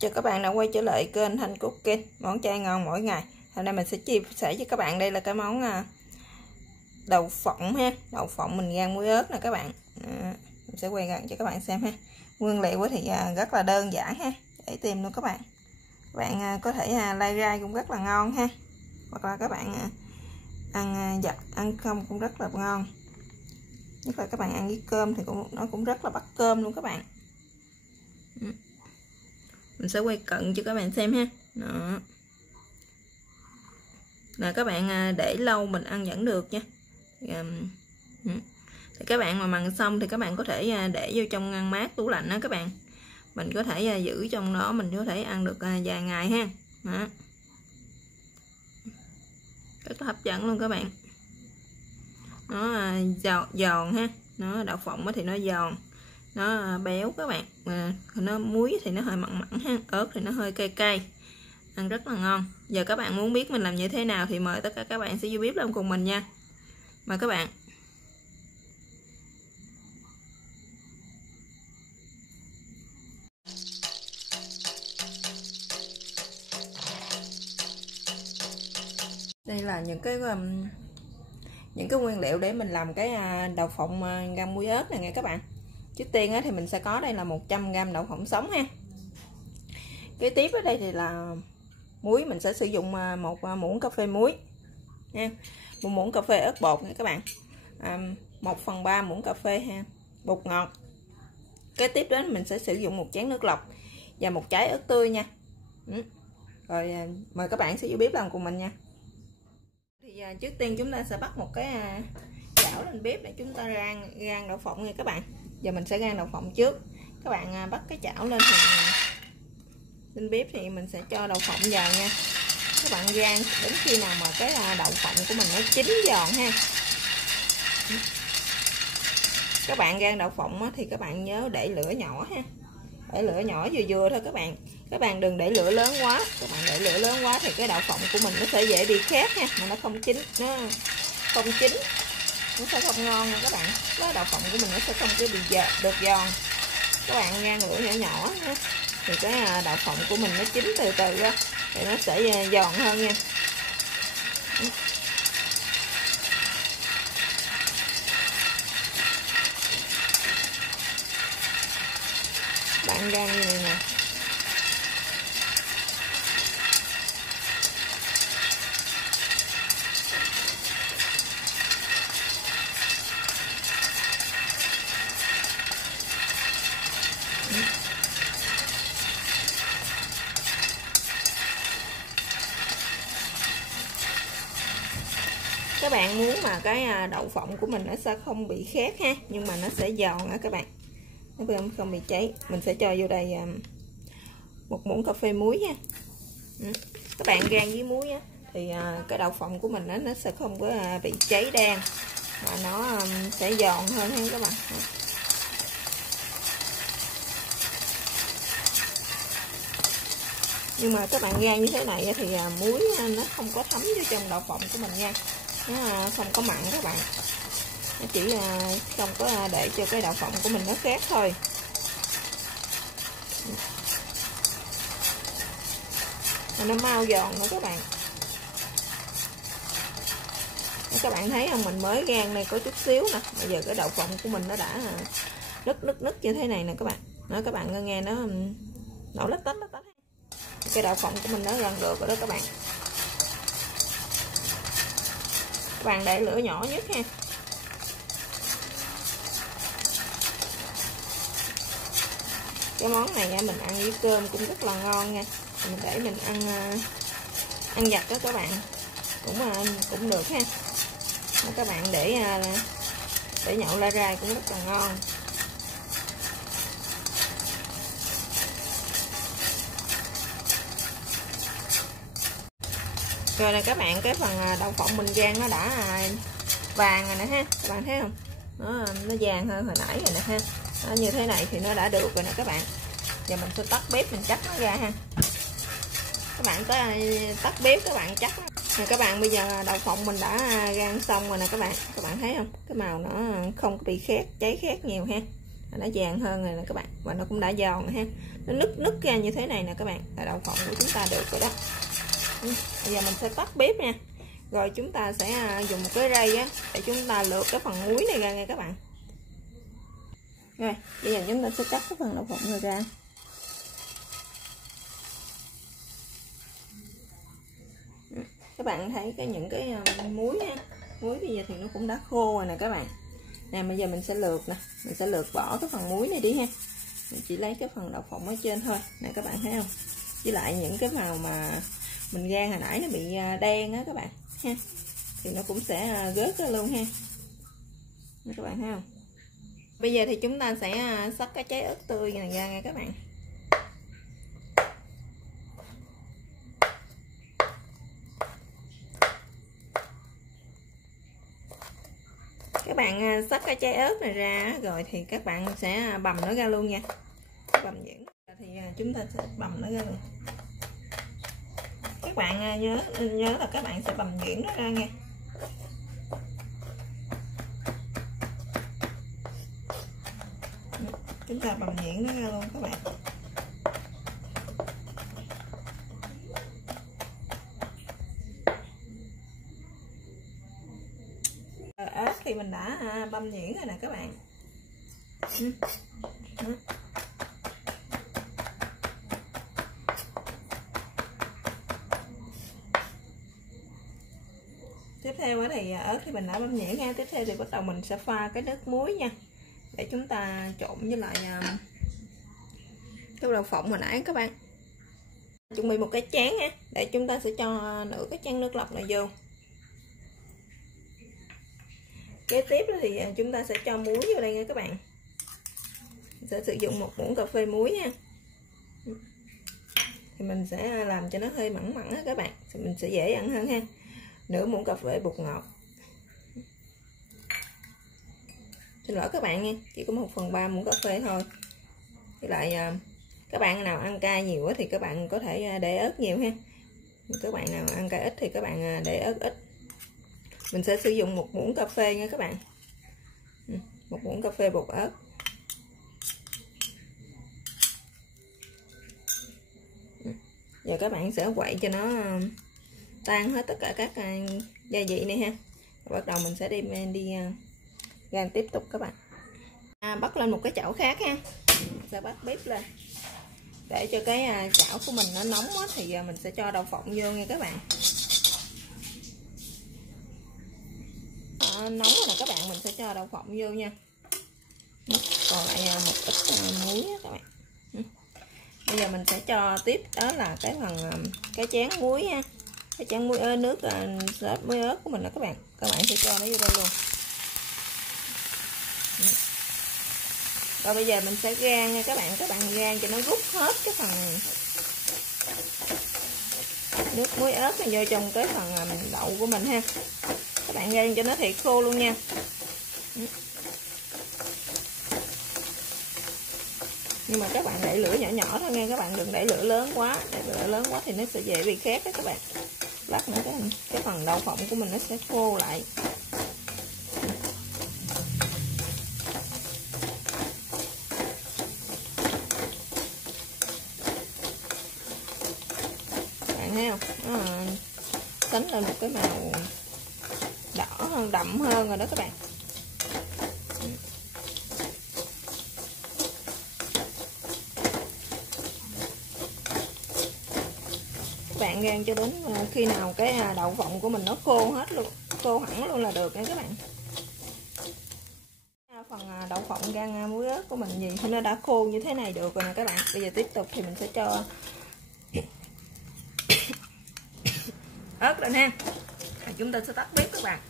Chào các bạn đã quay trở lại kênh Thanh Cooking, món chay ngon mỗi ngày. Hôm nay mình sẽ chia sẻ với các bạn đây là cái món đậu phộng ha. Đậu phộng mình rang muối ớt nè các bạn. Mình sẽ quay gần cho các bạn xem ha. Nguyên liệu thì rất là đơn giản ha, dễ tìm luôn các bạn. Các bạn có thể lai rai cũng rất là ngon ha. Hoặc là các bạn ăn giặt, ăn không cũng rất là ngon. Nhất là các bạn ăn với cơm thì nó cũng rất là bắt cơm luôn các bạn. Mình sẽ quay cận cho các bạn xem ha. Đó. Là các bạn để lâu mình ăn vẫn được nha. Thì các bạn mà mặn xong thì các bạn có thể để vô trong ngăn mát tủ lạnh đó các bạn. Mình có thể giữ trong đó, mình có thể ăn được vài ngày ha. Đó. Rất là hấp dẫn luôn các bạn. Nó giòn ha. Nó đậu phộng thì nó giòn, nó béo các bạn, nó muối thì nó hơi mặn mặn ha, ớt thì nó hơi cay cay, ăn rất là ngon. Giờ các bạn muốn biết mình làm như thế nào thì mời tất cả các bạn sẽ vô bếp làm cùng mình nha. Mời các bạn. Đây là những cái nguyên liệu để mình làm cái đậu phộng rang muối ớt này nghe các bạn. Trước tiên thì mình sẽ có đây là 100g đậu phộng sống ha. Kế tiếp ở đây thì là muối, mình sẽ sử dụng một muỗng cà phê muối nha, một muỗng cà phê ớt bột nha các bạn, 1/3 muỗng cà phê ha bột ngọt. Kế tiếp đến mình sẽ sử dụng một chén nước lọc và một trái ớt tươi nha. Rồi mời các bạn sẽ vô bếp làm cùng mình nha. Thì trước tiên chúng ta sẽ bắt một cái chảo lên bếp để chúng ta rang đậu phộng nha các bạn. Giờ mình sẽ rang đậu phộng trước. Các bạn bắt cái chảo lên thì lên bếp thì mình sẽ cho đậu phộng vào nha. Các bạn rang đến khi nào mà cái đậu phộng của mình nó chín giòn ha. Các bạn rang đậu phộng thì các bạn nhớ để lửa nhỏ ha. Để lửa nhỏ vừa vừa thôi các bạn. Các bạn đừng để lửa lớn quá. Các bạn để lửa lớn quá thì cái đậu phộng của mình nó sẽ dễ bị khét ha, mà nó không chín, nó sẽ không ngon nha các bạn. Cái đậu phộng của mình nó sẽ không có bị được giòn. Các bạn rang lửa nhỏ nhỏ ha, thì cái đậu phộng của mình nó chín từ từ ra thì nó sẽ giòn hơn nha. Bạn rang như này nè. Các bạn muốn mà cái đậu phộng của mình nó sẽ không bị khét ha, nhưng mà nó sẽ giòn á các bạn, nó không bị cháy. Mình sẽ cho vô đây một muỗng cà phê muối nha. Các bạn rang với muối á thì cái đậu phộng của mình nó sẽ không có bị cháy đen, mà nó sẽ giòn hơn ha các bạn. Nhưng mà các bạn rang như thế này thì muối nó không có thấm vô trong đậu phộng của mình nha, nó không có mặn các bạn, nó chỉ không có để cho cái đậu phộng của mình nó khét thôi. Nó mau giòn nữa các bạn. Các bạn thấy không, mình mới rang này có chút xíu nè, bây giờ cái đậu phộng của mình nó đã nứt như thế này nè các bạn. Đó, các bạn nghe nó nổ lách tách. Cái đậu phộng của mình nó gần được rồi đó các bạn. Các bạn để lửa nhỏ nhất ha. Cái món này mình ăn với cơm cũng rất là ngon nha. Mình để mình ăn vặt đó các bạn, cũng được ha. Các bạn để nhậu la rai cũng rất là ngon. Rồi nè các bạn, cái phần đậu phộng mình rang nó đã vàng rồi nè ha. Các bạn thấy không? Nó vàng hơn hồi nãy rồi nè ha. Đó, như thế này thì nó đã được rồi nè các bạn. Giờ mình sẽ tắt bếp, mình chắc nó ra ha. Các bạn tắt bếp các bạn chắc nè các bạn. Bây giờ đậu phộng mình đã rang xong rồi nè các bạn. Các bạn thấy không? Cái màu nó không bị khét, cháy khét nhiều ha. nó vàng hơn rồi nè các bạn, và nó cũng đã giòn ha, nó nứt ra như thế này nè các bạn, là đậu phộng của chúng ta được rồi đó. Bây giờ mình sẽ tắt bếp nha, rồi chúng ta sẽ dùng một cái rây á để chúng ta lượt cái phần muối này ra nha các bạn. Rồi bây giờ chúng ta sẽ cắt cái phần đậu phộng này ra. Các bạn thấy những cái muối ha, muối bây giờ thì nó cũng đã khô rồi nè các bạn. Nè bây giờ mình sẽ lượt nè, mình sẽ lượt bỏ cái phần muối này đi ha, mình chỉ lấy cái phần đậu phộng ở trên thôi nè các bạn thấy không, với lại những cái màu mà mình rang hồi nãy nó bị đen á các bạn ha, thì nó cũng sẽ rớt ra luôn ha nè các bạn thấy không. Bây giờ thì chúng ta sẽ xắt cái trái ớt tươi này ra nha các bạn. Các bạn xắt cái trái ớt này ra rồi thì các bạn sẽ bằm nó ra luôn nha, bằm nhuyễn thì chúng ta sẽ bằm nó ra luôn. Các bạn nhớ là các bạn sẽ bằm nhuyễn nó ra nha. Chúng ta bằm nhuyễn nó ra luôn các bạn. Ớt thì mình đã băm nhuyễn rồi nè các bạn. Tiếp theo thì ớt thì mình đã băm nhuyễn nha. Tiếp theo thì bắt đầu mình sẽ pha cái nước muối nha, để chúng ta trộn với lại cái đậu phộng hồi nãy các bạn. Chuẩn bị một cái chén ha, để chúng ta sẽ cho nửa cái chén nước lọc này vô. Kế tiếp thì chúng ta sẽ cho muối vô đây nha các bạn. Mình sẽ sử dụng 1 muỗng cà phê muối nha. Thì mình sẽ làm cho nó hơi mặn mặn á các bạn, thì mình sẽ dễ ăn hơn ha. Nửa muỗng cà phê bột ngọt. Xin lỗi các bạn nha, chỉ có 1/3 muỗng cà phê thôi. Với lại các bạn nào ăn cay nhiều thì các bạn có thể để ớt nhiều ha. Các bạn nào ăn cay ít thì các bạn để ớt ít. Mình sẽ sử dụng 1 muỗng cà phê nha các bạn. 1 muỗng cà phê bột ớt. Giờ các bạn sẽ quậy cho nó tan hết tất cả các gia vị này ha. Rồi bắt đầu mình sẽ đem đi rang tiếp tục các bạn. Bắt lên một cái chảo khác ha. Mình sẽ bắt bếp lên. Để cho cái chảo của mình nó nóng á, thì mình sẽ cho đậu phộng vô nha các bạn. Nóng rồi nè các bạn, mình sẽ cho đậu phộng vô nha. Còn lại một ít muối á các bạn. Bây giờ mình sẽ cho tiếp đó là cái chén muối ha, cái chén muối nước sốt muối ớt của mình đó các bạn. Các bạn sẽ cho nó vô đây luôn. Rồi bây giờ mình sẽ rang nha các bạn rang cho nó rút hết cái phần nước muối ớt này vô trong cái phần đậu của mình ha. Các bạn rang cho nó thiệt khô luôn nha. Nhưng mà các bạn để lửa nhỏ nhỏ thôi nha các bạn, đừng để lửa lớn quá, để lửa lớn quá thì nó sẽ dễ bị khét đó các bạn. Lát nữa cái phần đậu phộng của mình nó sẽ khô lại. Bạn thấy không, nó sánh lên một cái màu đỏ hơn, đậm hơn rồi đó các bạn. Bạn rang cho đến khi nào cái đậu phộng của mình nó khô hết luôn, khô hẳn luôn là được nha các bạn. Phần đậu phộng rang muối ớt của mình gì nó đã khô như thế này được rồi nè các bạn. Bây giờ tiếp tục thì mình sẽ cho ớt lên ha. Chúng ta sẽ tắt bếp các bạn.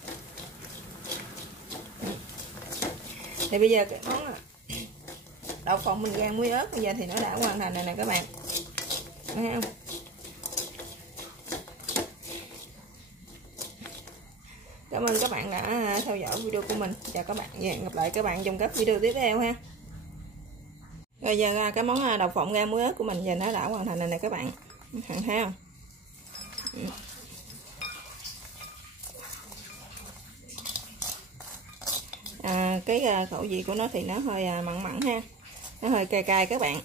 Thì bây giờ cái món đậu phộng mình rang muối ớt bây giờ thì nó đã hoàn thành rồi nè các bạn. Thấy không? Cảm ơn các bạn đã theo dõi video của mình. Chào các bạn, hẹn gặp lại các bạn trong các video tiếp theo ha. Rồi giờ cái món đậu phộng rang muối ớt của mình giờ nó đã hoàn thành rồi nè các bạn. Thấy không? cái khẩu vị của nó thì nó hơi mặn mặn ha, nó hơi cay cay các bạn.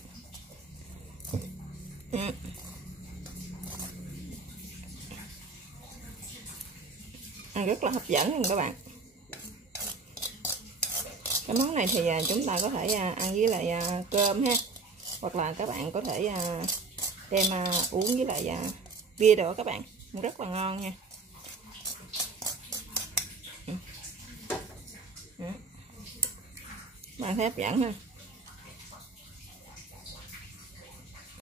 Ăn rất là hấp dẫn luôn các bạn. Cái món này thì chúng ta có thể ăn với lại cơm ha, hoặc là các bạn có thể đem uống với lại bia đồ các bạn, rất là ngon nha. Bạn thấy hấp dẫn ha.